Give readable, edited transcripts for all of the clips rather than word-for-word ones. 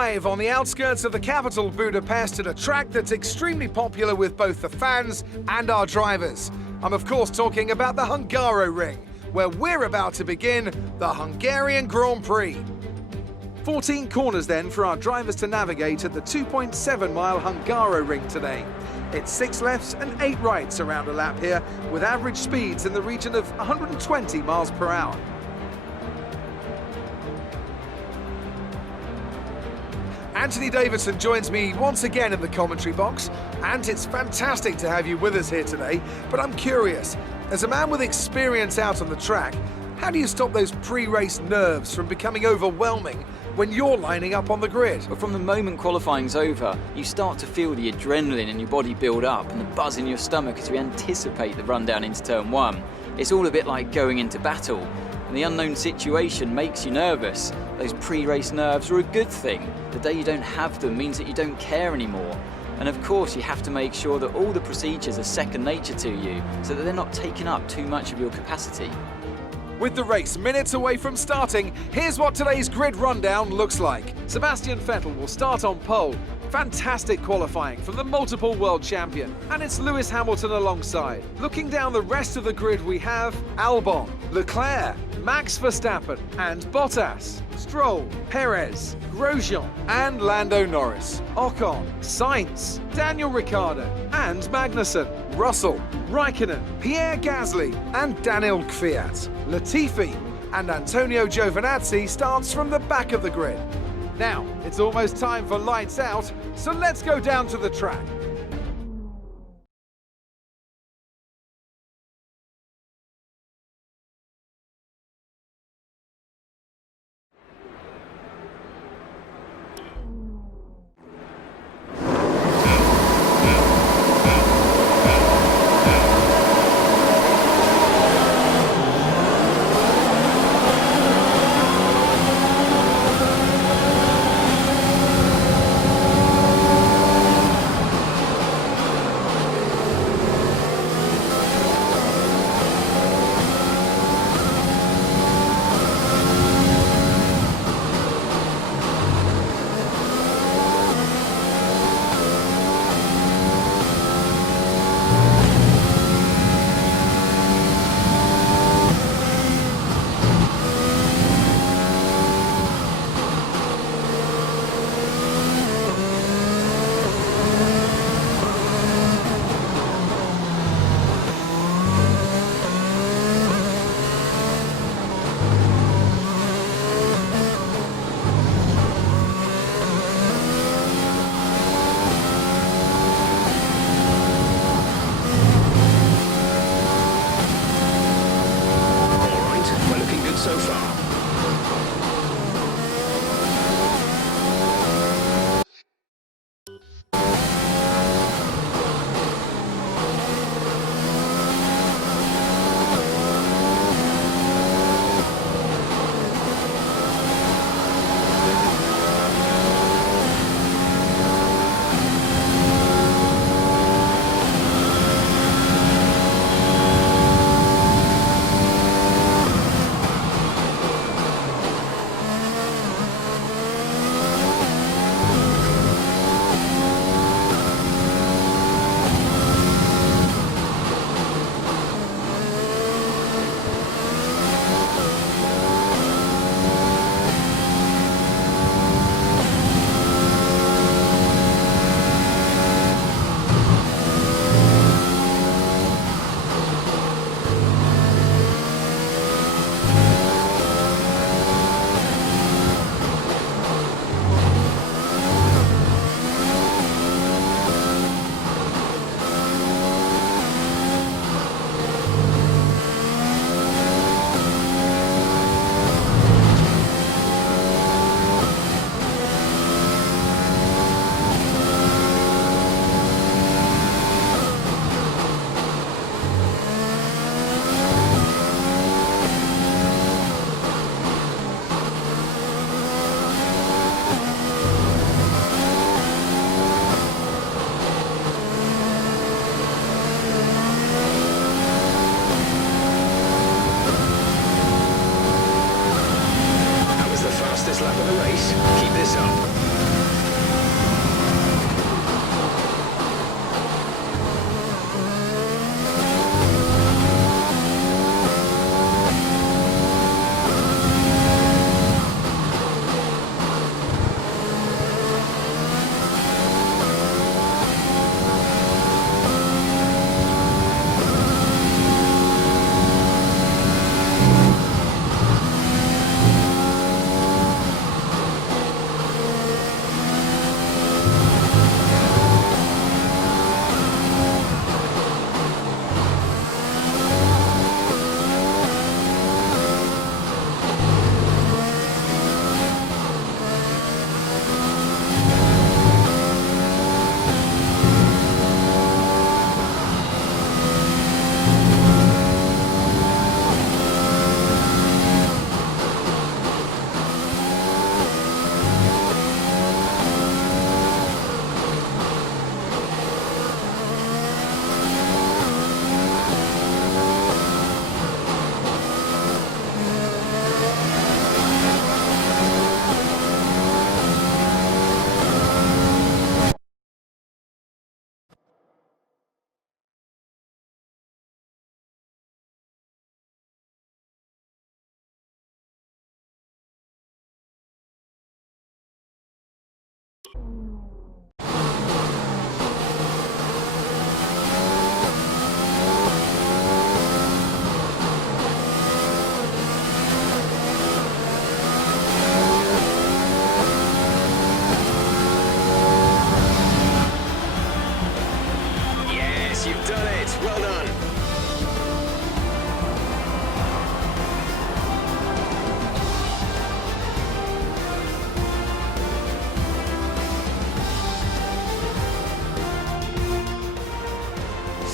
live on the outskirts of the capital Budapest at a track that's extremely popular with both the fans and our drivers. I'm of course talking about the Hungaroring, where we're about to begin the Hungarian Grand Prix. 14 corners then for our drivers to navigate at the 2.7-mile Hungaroring today. It's 6 lefts and 8 rights around a lap here, with average speeds in the region of 120 miles per hour. Anthony Davidson joins me once again in the commentary box, and it's fantastic to have you with us here today. But I'm curious, as a man with experience out on the track, how do you stop those pre-race nerves from becoming overwhelming when you're lining up on the grid? But from the moment qualifying's over, you start to feel the adrenaline in your body build up and the buzz in your stomach as you anticipate the run down into turn 1. It's all a bit like going into battle, and the unknown situation makes you nervous. Those pre-race nerves are a good thing. The day you don't have them means that you don't care anymore. And of course you have to make sure that all the procedures are second nature to you, so that they're not taking up too much of your capacity. With the race minutes away from starting, here's what today's grid rundown looks like. Sebastian Vettel will start on pole. Fantastic qualifying from the multiple world champion. And it's Lewis Hamilton alongside. Looking down the rest of the grid, we have Albon, Leclerc, Max Verstappen and Bottas, Stroll, Perez, Grosjean and Lando Norris, Ocon, Sainz, Daniel Ricciardo and Magnussen, Russell, Raikkonen, Pierre Gasly and Daniel Kvyat, Latifi and Antonio Giovinazzi starts from the back of the grid. Now, it's almost time for lights out, so let's go down to the track.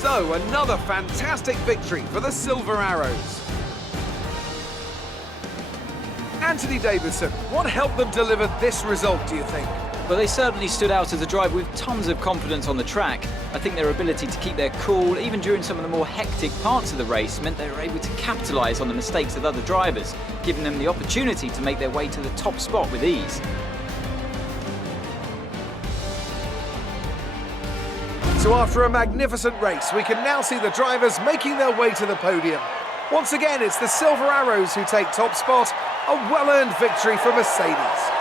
So, another fantastic victory for the Silver Arrows. Anthony Davidson, what helped them deliver this result, do you think? Well, they certainly stood out as a driver with tons of confidence on the track. I think their ability to keep their cool, even during some of the more hectic parts of the race, meant they were able to capitalise on the mistakes of other drivers, giving them the opportunity to make their way to the top spot with ease. So after a magnificent race, we can now see the drivers making their way to the podium. Once again, it's the Silver Arrows who take top spot, a well-earned victory for Mercedes.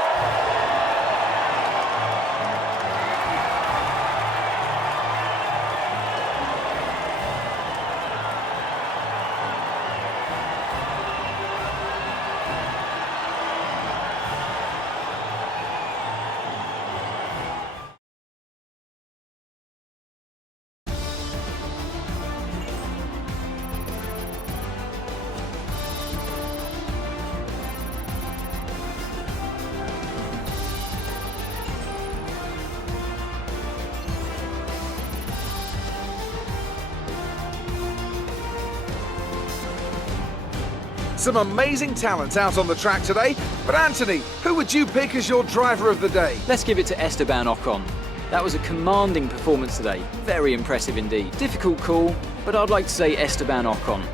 Some amazing talent out on the track today, but Anthony, who would you pick as your driver of the day? Let's give it to Esteban Ocon. That was a commanding performance today, very impressive indeed. Difficult call, but I'd like to say Esteban Ocon.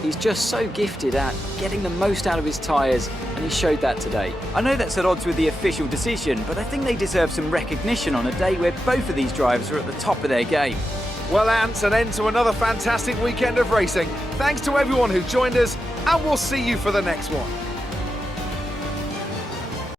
He's just so gifted at getting the most out of his tyres, and he showed that today. I know that's at odds with the official decision, but I think they deserve some recognition on a day where both of these drivers are at the top of their game. Well, Ant, an end to another fantastic weekend of racing. Thanks to everyone who joined us, and we'll see you for the next one.